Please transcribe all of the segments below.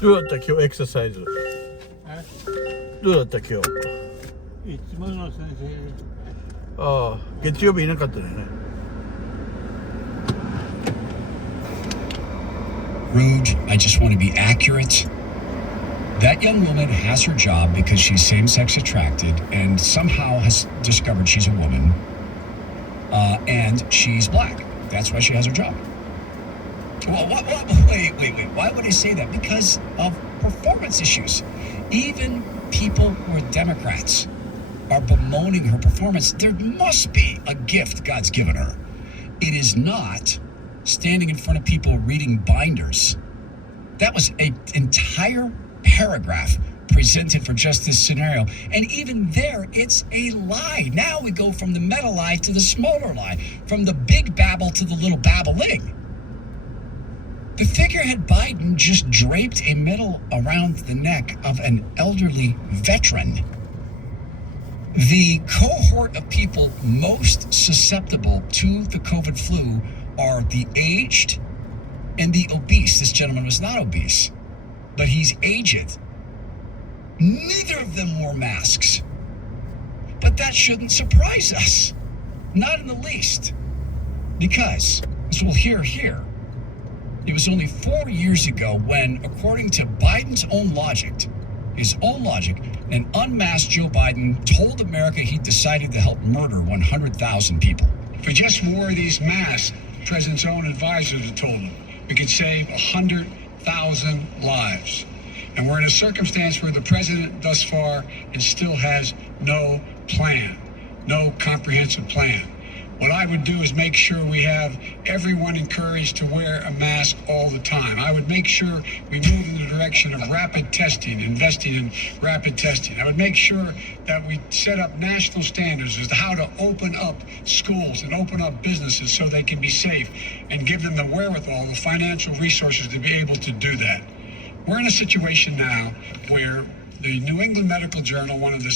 どうだった今日エクササイズ。どうだった今日。いつもの先生。ああ、月曜日いなかったよね。Rude. I just want to be accurate. That young woman has her job because she's same-sex attracted and somehow has discovered she's a woman. And she's black. That's why she has her job. Well, wait. Why would I say that? Because of performance issues. Even people who are Democrats are bemoaning her performance. There must be a gift God's given her. It is not standing in front of people reading binders. That was an entire paragraph presented for just this scenario. And even there, it's a lie. Now we go from the meta lie to the smaller lie, from the big babble to the little babbling. The figurehead Biden just draped a medal around the neck of an elderly veteran. The cohort of people most susceptible to the COVID flu are the aged and the obese. This gentleman was not obese, but he's aged. Neither of them wore masks. But that shouldn't surprise us. Not in the least. Because, as we'll hear here, it was only 4 years ago when, according to Biden's own logic, an unmasked Joe Biden told America he decided to help murder 100,000 people. If we just wore these masks, the president's own advisors have told him, we could save 100,000 lives. And we're in a circumstance where the president thus far and still has no plan, no comprehensive plan. What I would do is make sure we have everyone encouraged to wear a mask all the time. I would make sure we move in the direction of rapid testing, investing in rapid testing. I would make sure that we set up national standards as to how to open up schools and open up businesses so they can be safe and give them the wherewithal, the financial resources to be able to do that. We're in a situation now where the New England Medical Journal, one of the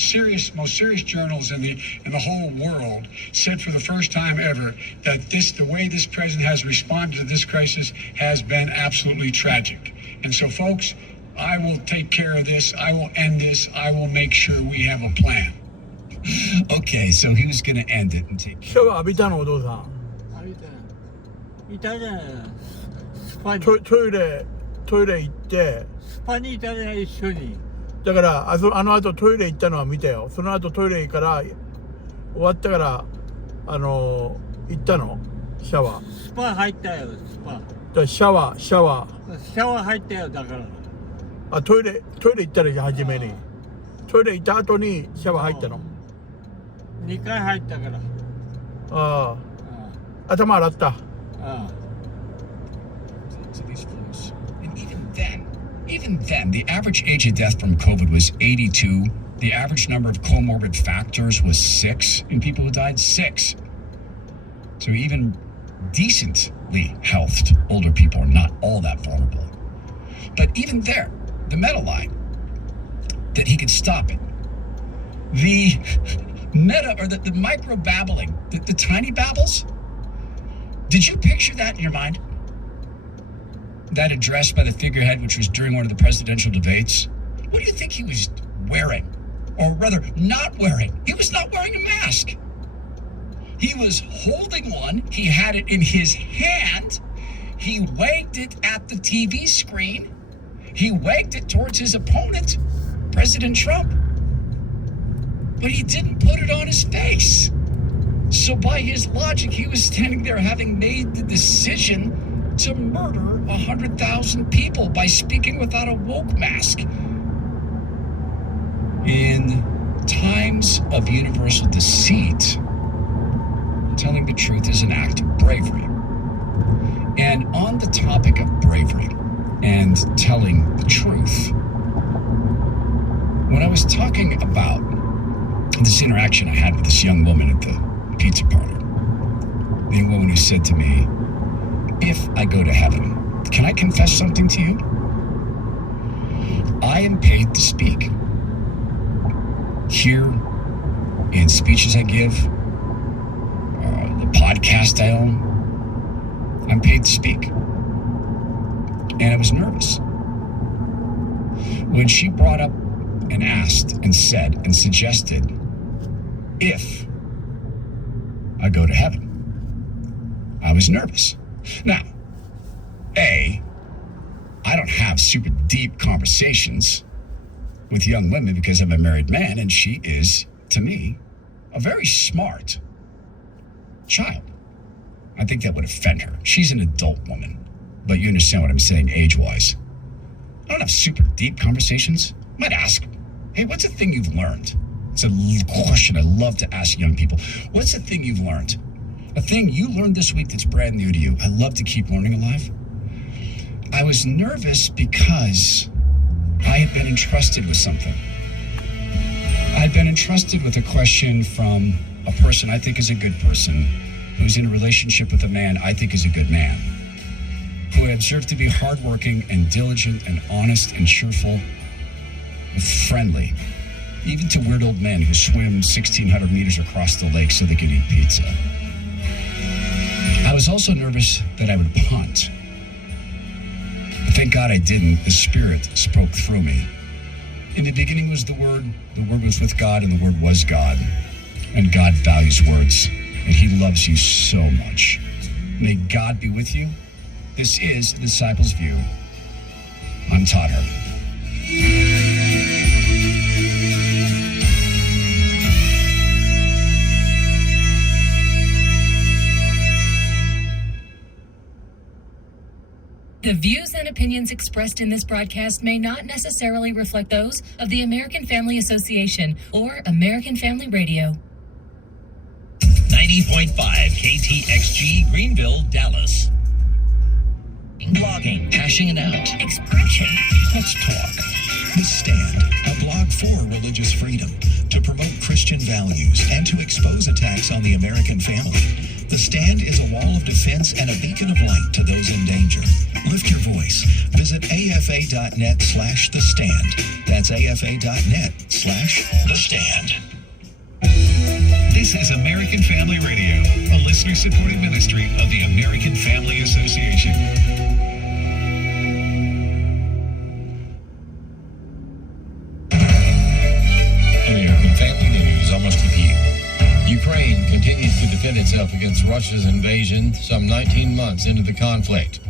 most serious journals in the whole world, said for the first time ever that the way this president has responded to this crisis has been absolutely tragic. And so, folks, I will take care of this. I will end this. I will make sure we have a plan. Okay, so he was going to end it and take. シャワー浴びたのお父さん。いたじゃない。スパに。トイレ行って。スパにいたじゃない、一緒に。だからあの後トイレ行ったのは見たよ。その後トイレから終わったから行ったのシャワー。スパ入ったよスパ。だシャワー入ったよだから。あトイレ行ったら初めにトイレ行った後にシャワー入ったの。2回入ったから。ああ頭洗った。Even then, the average age of death from COVID was 82. The average number of comorbid factors was 6 in people who died. 6. So even decently healthed older people are not all that vulnerable. But even there, the meta lie that he could stop it. The meta or the micro babbling, the tiny babbles. Did you picture that in your mind? That address by the figurehead, which was during one of the presidential debates. What do you think he was wearing? Or rather, not wearing. He was not wearing a mask. He was holding one. He had it in his hand. He waved it at the TV screen. He waved it towards his opponent, President Trump. But he didn't put it on his face. So by his logic, he was standing there having made the decision to murder 100,000 people by speaking without a woke mask. In times of universal deceit, telling the truth is an act of bravery. And on the topic of bravery and telling the truth, when I was talking about this interaction I had with this young woman at the pizza parlor, the young woman who said to me, if I go to heaven, can I confess something to you? I am paid to speak. Here, in speeches I give, the podcast I own, I'm paid to speak. And I was nervous. when she brought up and asked and said and suggested if I go to heaven, I was nervous. Now, I don't have super deep conversations with young women because I'm a married man, and she is, to me, a very smart child. I think that would offend her. She's an adult woman, but you understand what I'm saying age-wise. I don't have super deep conversations. I might ask, hey, what's a thing you've learned? It's a question I love to ask young people. What's the thing you've learned? A thing you learned this week that's brand new to you. I love to keep learning alive. I was nervous because I had been entrusted with something. I had been entrusted with a question from a person I think is a good person, who's in a relationship with a man I think is a good man, who I observe to be hardworking and diligent and honest and cheerful and friendly, even to weird old men who swim 1,600 meters across the lake so they could eat pizza. I was also nervous that I would punt. But thank God I didn't. The Spirit spoke through me. In the beginning was the Word was with God, and the Word was God. And God values words, and He loves you so much. May God be with you. This is the Disciples' View. I'm Todd Herman. The views and opinions expressed in this broadcast may not necessarily reflect those of the American Family Association or American Family Radio. 90.5 KTXG Greenville, Dallas. Blogging, hashing it out. Expression. Let's talk. The Stand, a blog for religious freedom, to promote Christian values and to expose attacks on the American family. The Stand is a wall of defense and a beacon of light to those in danger. Lift your voice. Visit afa.net/The Stand. That's afa.net/The Stand. This is American Family Radio, a listener-supported ministry of the American Family Association. American Family News, almost repeat. Ukraine continues to defend itself against Russia's invasion some 19 months into the conflict.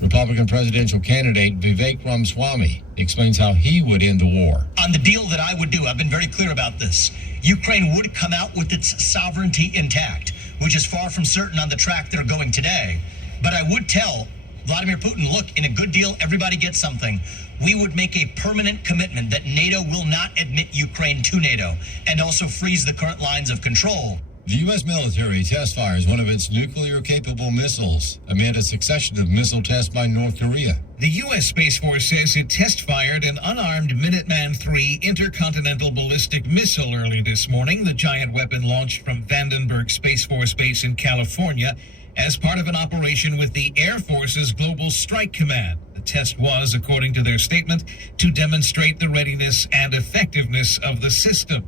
Republican presidential candidate Vivek Ramaswamy explains how he would end the war. On the deal that I would do, I've been very clear about this. Ukraine would come out with its sovereignty intact, which is far from certain on the track they're going today. But I would tell Vladimir Putin, look, in a good deal, everybody gets something. We would make a permanent commitment that NATO will not admit Ukraine to NATO and also freeze the current lines of control. The U.S. military test fires one of its nuclear-capable missiles amid a succession of missile tests by North Korea. The U.S. Space Force says it test-fired an unarmed Minuteman III intercontinental ballistic missile early this morning. The giant weapon launched from Vandenberg Space Force Base in California as part of an operation with the Air Force's Global Strike Command. The test was, according to their statement, to demonstrate the readiness and effectiveness of the system.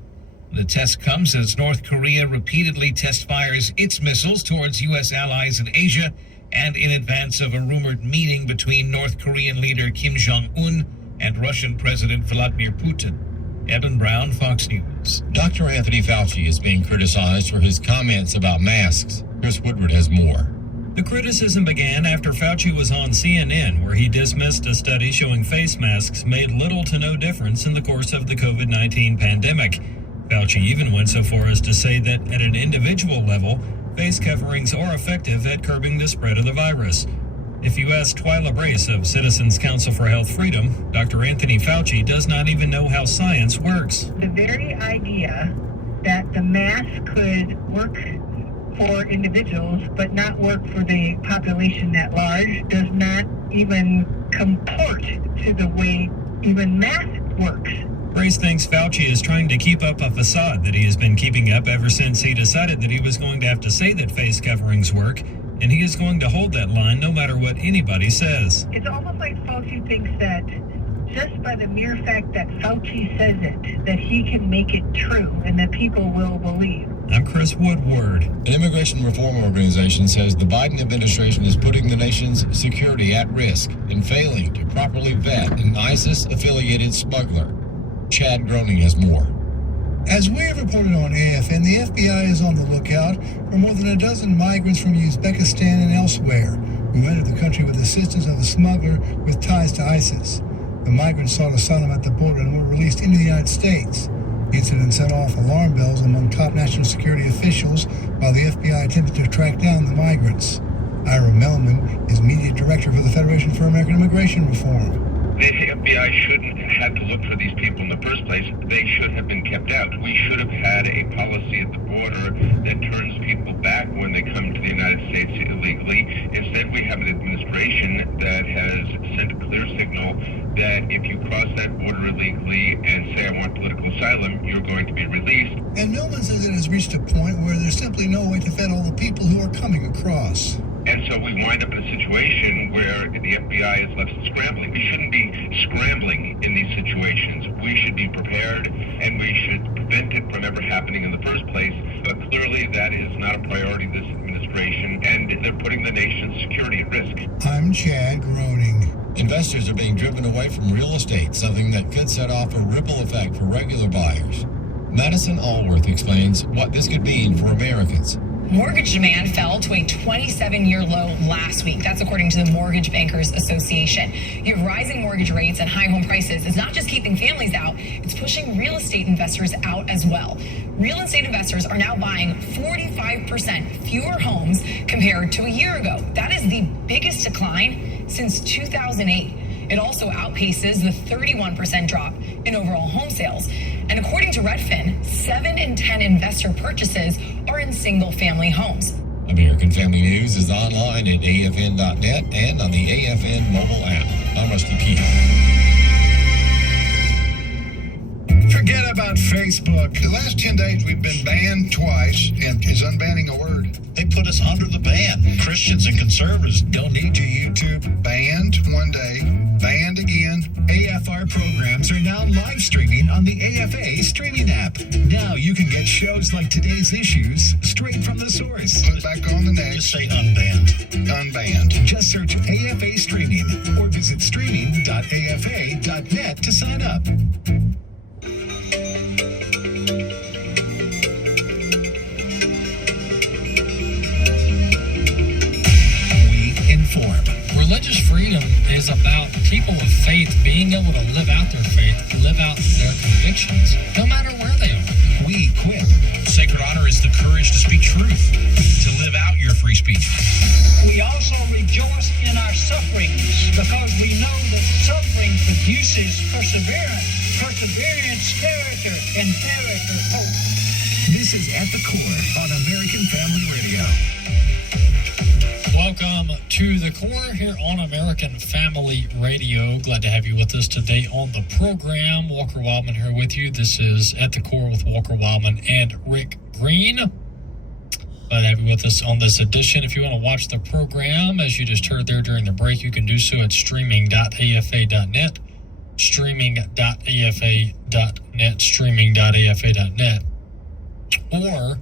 The test comes as North Korea repeatedly test fires its missiles towards U.S. allies in Asia and in advance of a rumored meeting between North Korean leader Kim Jong-un and Russian President Vladimir Putin. Evan Brown, Fox News. Dr. Anthony Fauci is being criticized for his comments about masks. Chris Woodward has more. The criticism began after Fauci was on CNN, where he dismissed a study showing face masks made little to no difference in the course of the COVID-19 pandemic. Fauci even went so far as to say that at an individual level, face coverings are effective at curbing the spread of the virus. If you ask Twyla Brace of Citizens Council for Health Freedom, Dr. Anthony Fauci does not even know how science works. The very idea that the mask could work for individuals but not work for the population at large does not even comport to the way even mask works. Brace thinks Fauci is trying to keep up a facade that he has been keeping up ever since he decided that he was going to have to say that face coverings work, and he is going to hold that line no matter what anybody says. It's almost like Fauci thinks that just by the mere fact that Fauci says it, that he can make it true and that people will believe. I'm Chris Woodward. An immigration reform organization says the Biden administration is putting the nation's security at risk and failing to properly vet an ISIS-affiliated smuggler. Chad Groening has more. As we have reported on AFN, the FBI is on the lookout for more than a dozen migrants from Uzbekistan and elsewhere who entered the country with assistance of a smuggler with ties to ISIS. The migrants sought asylum at the border and were released into the United States. The incident set off alarm bells among top national security officials while the FBI attempted to track down the migrants. Ira Melman is media director for the Federation for American Immigration Reform. The FBI shouldn't have had to look for these people in the first place. They should have been kept out. We should have had a policy at the border that turns people back when they come to the United States illegally. Instead, we have an administration that has sent a clear signal that if you cross that border illegally and say, I want political asylum, you're going to be released. And Millman says it has reached a point where there's simply no way to vet all the people who are coming across. And so we wind up in a situation where the FBI is left scrambling. We shouldn't be scrambling in these situations. We should be prepared, and we should prevent it from ever happening in the first place. But clearly that is not a priority of this administration, and they're putting the nation's security at risk. I'm Chad Groening. Investors are being driven away from real estate, something that could set off a ripple effect for regular buyers. Madison Allworth explains what this could mean for Americans. Mortgage demand fell to a 27-year low last week. That's according to the Mortgage Bankers Association. You have rising mortgage rates and high home prices. It's not just keeping families out, it's pushing real estate investors out as well. Real estate investors are now buying 45% fewer homes compared to a year ago. That is the biggest decline since 2008. It also outpaces the 31% drop in overall home sales. And according to Redfin, 7 in 10 investor purchases are in single-family homes. American Family News is online at AFN.net and on the AFN mobile app. I'm Rusty P. Forget about Facebook. The last 10 days we've been banned twice, and is unbanning a word? They put us under the ban. Christians and conservatives Don't need you, YouTube. Banned one day, banned again. AFR programs are now live streaming on the AFA streaming app. Now you can get shows like today's issues straight from the source. Put back on the next. just say unbanned. Unbanned. Just search AFA streaming or visit streaming.afa.net to sign up. Religious freedom is about people of faith being able to live out their faith, live out their convictions, no matter where they are. We quit. Sacred honor is the courage to speak truth, to live out your free speech. We also rejoice in our sufferings because we know that suffering produces perseverance. Perseverance, character, and character, hope. This is At the Core on American Family Radio. Welcome to The Core here on American Family Radio. Glad to have you with us today on the program. Walker Wildman here with you. This is At the Core with Walker Wildman and Rick Green. Glad to have you with us on this edition. If you want to watch the program, as you just heard there during the break, you can do so at streaming.afa.net, streaming.afa.net, streaming.afa.net, or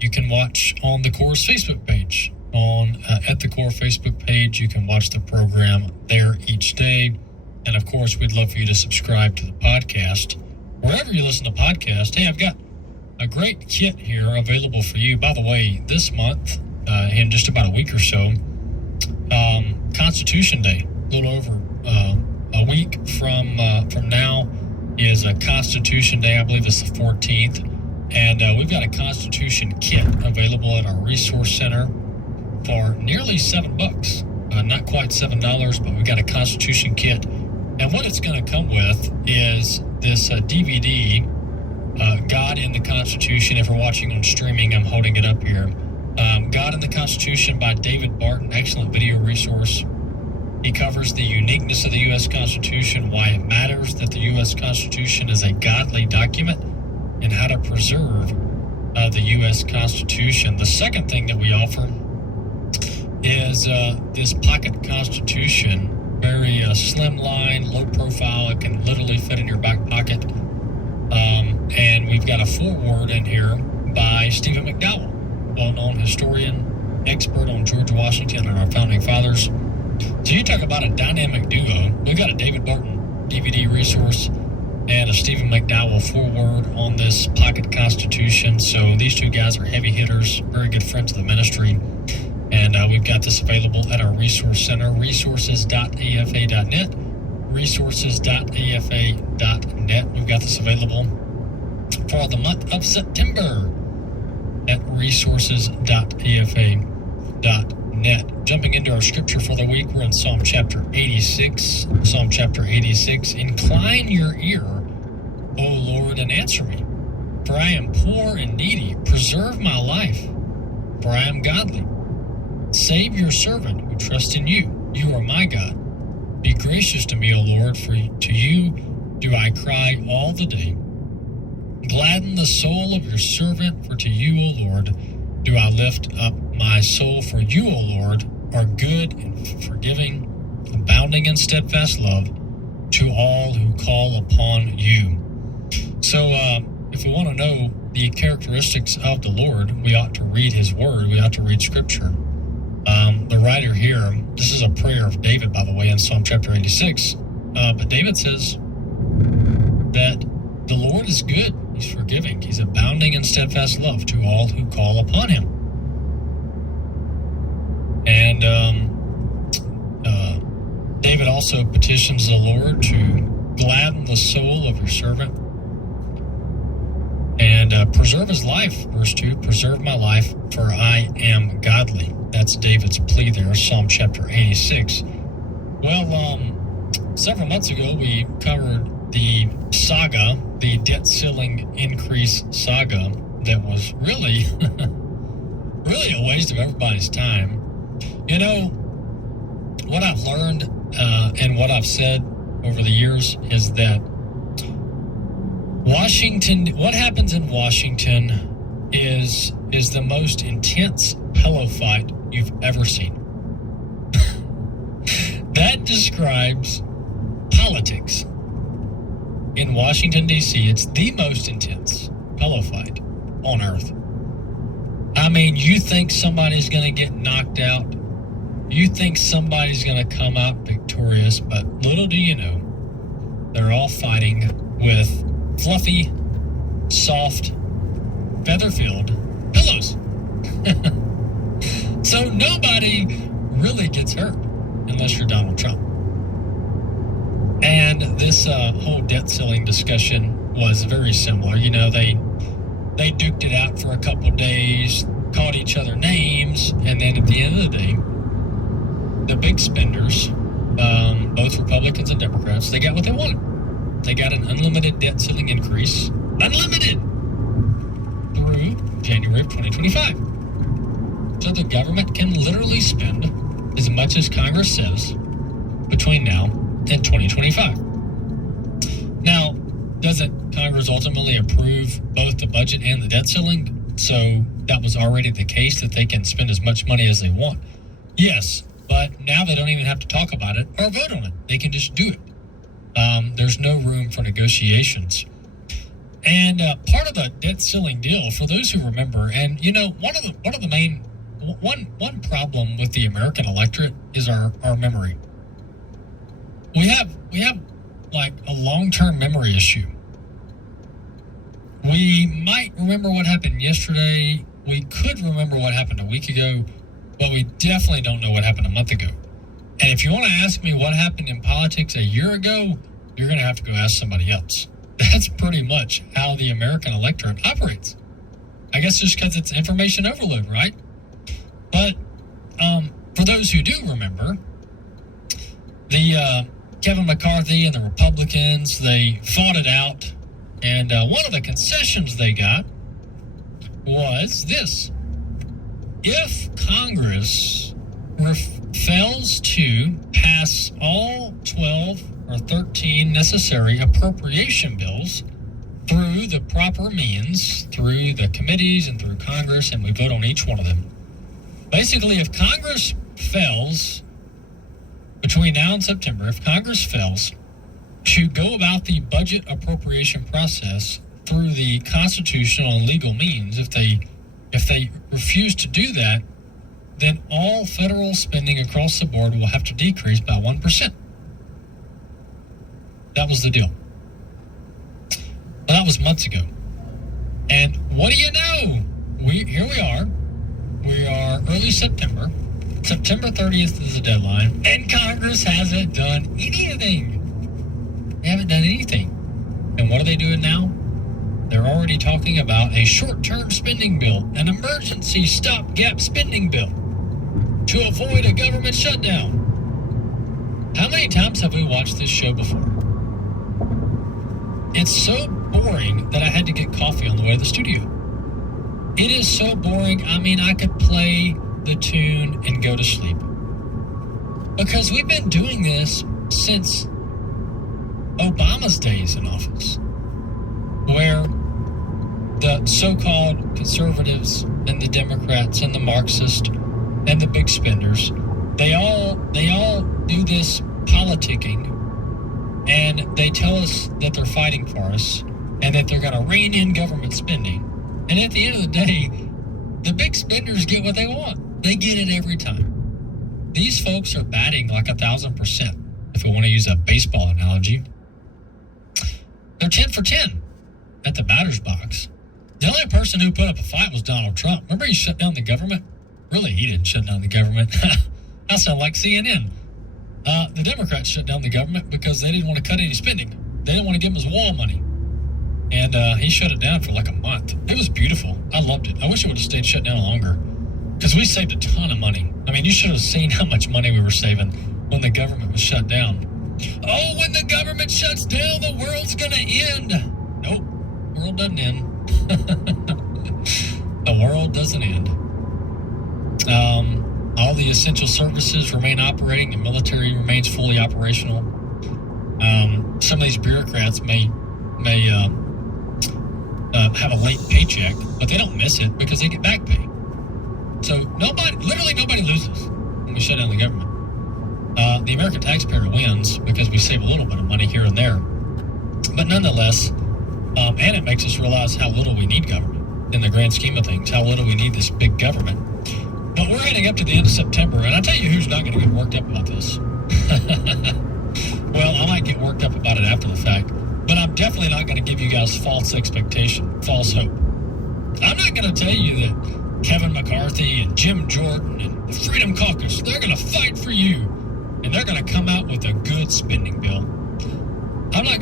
you can watch on the Core's Facebook page. At the Core Facebook page, you can watch the program there each day. And of course, we'd love for you to subscribe to the podcast wherever you listen to podcasts. Hey, I've got a great kit here available for you. By the way, this month, in just about a week or so, Constitution Day, a little over a week from now is a Constitution Day. I believe it's the 14th. And we've got a Constitution kit available at our resource center for nearly $7, not quite $7, but we got a Constitution kit. And what it's going to come with is this DVD, God in the Constitution. If you're watching on streaming, I'm holding it up here. God in the Constitution by David Barton, excellent video resource. He covers the uniqueness of the U.S. Constitution, why it matters that the U.S. Constitution is a godly document, and how to preserve the U.S. Constitution. The second thing that we offer is this pocket Constitution, very slimline, low profile. It can literally fit in your back pocket. And we've got a foreword in here by Stephen McDowell, well-known historian, expert on George Washington and our founding fathers. So you talk about a dynamic duo. We got a David Barton DVD resource and a Stephen McDowell foreword on this Pocket Constitution. So these two guys are heavy hitters, very good friends of the ministry. And we've got this available at our resource center, resources.afa.net, resources.afa.net. We've got this available for the month of September at resources.afa.net. Jumping into our scripture for the week, we're in Psalm chapter 86. Psalm chapter 86. Incline your ear, O Lord, and answer me. For I am poor and needy. Preserve my life, for I am godly. Save your servant who trusts in you. You are my God. Be gracious to me, O Lord, for to you do I cry all the day. Gladden the soul of your servant, for to you, O Lord, do I lift up my soul. For you, O Lord, are good and forgiving, abounding in steadfast love to all who call upon you. So, if we want to know the characteristics of the Lord, we ought to read his word. We ought to read scripture. The writer here, this is a prayer of David, by the way, in Psalm chapter 86. But David says that the Lord is good. He's forgiving. He's abounding in steadfast love to all who call upon him. And David also petitions the Lord to gladden the soul of your servant and preserve his life. Verse 2, preserve my life, for I am godly. That's David's plea there, Psalm chapter 86. Well, several months ago, we covered the saga, the debt ceiling increase saga, that was really, really a waste of everybody's time. You know, what I've learned and what I've said over the years is that what happens in Washington is the most intense pillow fight you've ever seen. That describes politics in Washington, D.C. It's the most intense pillow fight on earth. I mean, you think somebody's going to get knocked out. You think somebody's going to come out victorious, but little do you know, they're all fighting with fluffy, soft, feather-filled pillows. So nobody really gets hurt unless you're Donald Trump. And this whole debt ceiling discussion was very similar. You know, they duked it out for a couple of days, called each other names, and then at the end of the day, the big spenders, both Republicans and Democrats, they got what they wanted. They got an unlimited debt ceiling increase, unlimited, through January of 2025. So the government can literally spend as much as Congress says between now and 2025. Now, doesn't Congress ultimately approve both the budget and the debt ceiling? So that was already the case, that they can spend as much money as they want. Yes, but now they don't even have to talk about it or vote on it. They can just do it. There's no room for negotiations. And part of the debt ceiling deal, for those who remember, and you know, one of the main problem with the American electorate is our memory. We have like a long-term memory issue. We might remember what happened yesterday. We could remember what happened a week ago, but we definitely don't know what happened a month ago. And if you want to ask me what happened in politics a year ago, you're going to have to go ask somebody else. That's pretty much how the American electorate operates. I guess just because it's information overload, right? But for those who do remember, the Kevin McCarthy and the Republicans, they fought it out. And one of the concessions they got was this. If Congress fails to pass all 12 or 13 necessary appropriation bills through the proper means, through the committees and through Congress, and we vote on each one of them. Basically, if Congress fails between now and September, if Congress fails to go about the budget appropriation process through the constitutional and legal means, if they refuse to do that, then all federal spending across the board will have to decrease by 1%. That was the deal. Well, that was months ago. And what do you know? Here we are. We are early September. September 30th is the deadline, and Congress hasn't done anything. They haven't done anything. And what are they doing now? They're already talking about a short-term spending bill, an emergency stopgap spending bill to avoid a government shutdown. How many times have we watched this show before? It's so boring that I had to get coffee on the way to the studio. It is so boring. I mean, I could play the tune and go to sleep. Because we've been doing this since Obama's days in office, where the so-called conservatives and the Democrats and the Marxists and the big spenders, they all do this politicking, and they tell us that they're fighting for us and that they're going to rein in government spending. And at the end of the day, the big spenders get what they want. They get it every time. These folks are batting like 1,000%, if we want to use a baseball analogy. They're 10 for 10 at the batter's box. The only person who put up a fight was Donald Trump. Remember he shut down the government? Really, he didn't shut down the government. I sound like CNN. The Democrats shut down the government because they didn't want to cut any spending. They didn't want to give him his wall money. And he shut it down for like a month. It was beautiful. I loved it. I wish it would have stayed shut down longer, because we saved a ton of money. I mean, you should have seen how much money we were saving when the government was shut down. Oh, when the government shuts down, the world's going to end. Nope, the world doesn't end. The world doesn't end. All the essential services remain operating. The military remains fully operational. Some of these bureaucrats may have a late paycheck, but they don't miss it because they get back pay. So literally nobody loses when we shut down the government. The American taxpayer wins because we save a little bit of money here and there. But nonetheless, and it makes us realize how little we need government in the grand scheme of things, how little we need this big government. But we're heading up to the end of September, and I'll tell you who's not going to get worked up about this. Well, I might get worked up about it after the fact, but I'm definitely not going to give you guys false expectation, false hope. I'm not going to tell you that Kevin McCarthy and Jim Jordan and the Freedom Caucus, they're going to fight for you, and they're going to come out with a good spending bill. I'm not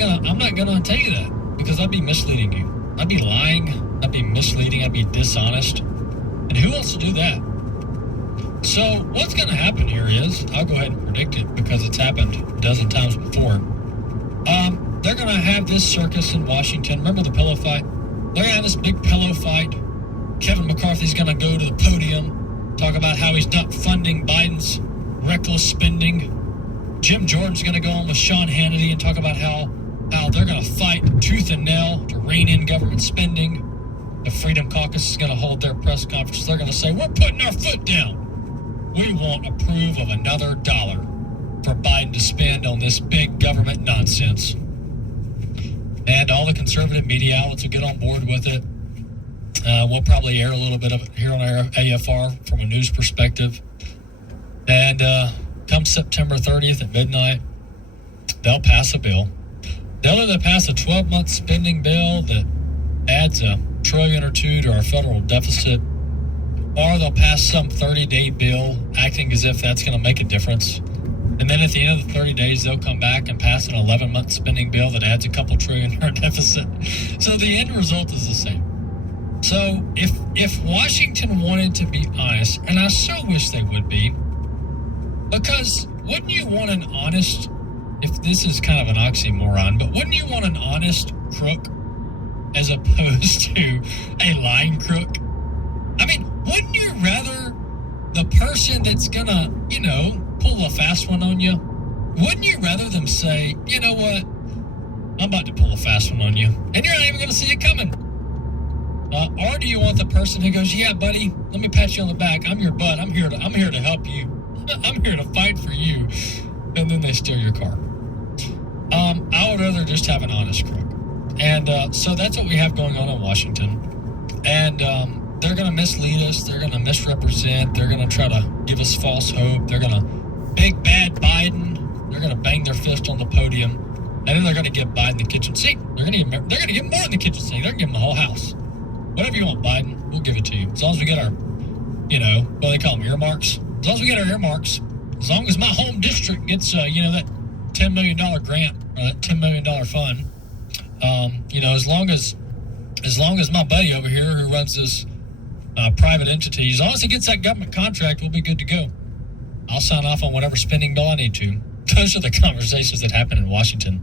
going to tell you that, because I'd be misleading you. I'd be lying. I'd be misleading. I'd be dishonest. And who wants to do that? So what's going to happen here is, I'll go ahead and predict it because it's happened a dozen times before. They're going to have this circus in Washington. Remember the pillow fight? They're going to have this big pillow fight. Kevin McCarthy's going to go to the podium, talk about how he's not funding Biden's reckless spending. Jim Jordan's going to go on with Sean Hannity and talk about how they're going to fight tooth and nail to rein in government spending. The Freedom Caucus is going to hold their press conference. They're going to say, we're putting our foot down. We won't approve of another dollar for Biden to spend on this big government nonsense. And all the conservative media outlets will get on board with it. We'll probably air a little bit of it here on our AFR from a news perspective. And come September 30th at midnight, they'll pass a bill. They'll either pass a 12-month spending bill that adds $1 trillion or $2 trillion to our federal deficit, or they'll pass some 30-day bill acting as if that's going to make a difference. And then at the end of the 30 days, they'll come back and pass an 11-month spending bill that adds a couple trillion to our deficit. So the end result is the same. So if Washington wanted to be honest, and I so wish they would be, because wouldn't you want an honest, if this is kind of an oxymoron, but wouldn't you want an honest crook as opposed to a lying crook? I mean, wouldn't you rather the person that's gonna, pull a fast one on you, wouldn't you rather them say, you know what, I'm about to pull a fast one on you, and you're not even gonna see it coming? Or do you want the person who goes, yeah, buddy, let me pat you on the back, I'm your butt, I'm here to help you, I'm here to fight for you, and then they steal your car? I would rather just have an honest crook. And so that's what we have going on in Washington. And they're gonna mislead us. They're gonna misrepresent. They're gonna try to give us false hope. They're gonna big bad Biden. They're gonna bang their fist on the podium, and then they're gonna give Biden the kitchen sink. They're gonna give more than the kitchen sink. They're gonna give him the whole house. Whatever you want, Biden, we'll give it to you. As long as we get our, what do they call them, earmarks? As long as we get our earmarks. As long as my home district gets, that $10 million grant or that $10 million fund. As long as my buddy over here who runs this private entity, as long as he gets that government contract, we'll be good to go. I'll sign off on whatever spending bill I need to. Those are the conversations that happen in Washington.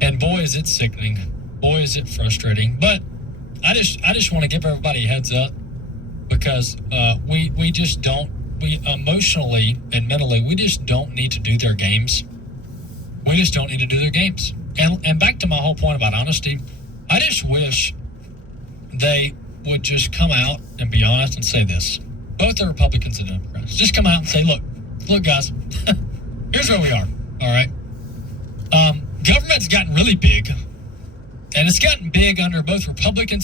And boy, is it sickening. Boy, is it frustrating. But I just want to give everybody a heads up, because we just don't, we emotionally and mentally, we just don't need to do their games. We just don't need to do their games. And back to my whole point about honesty, I just wish they would just come out and be honest and say this. Both the Republicans and Democrats. Just come out and say, look guys, here's where we are, all right? Government's gotten really big, and it's gotten big under both Republicans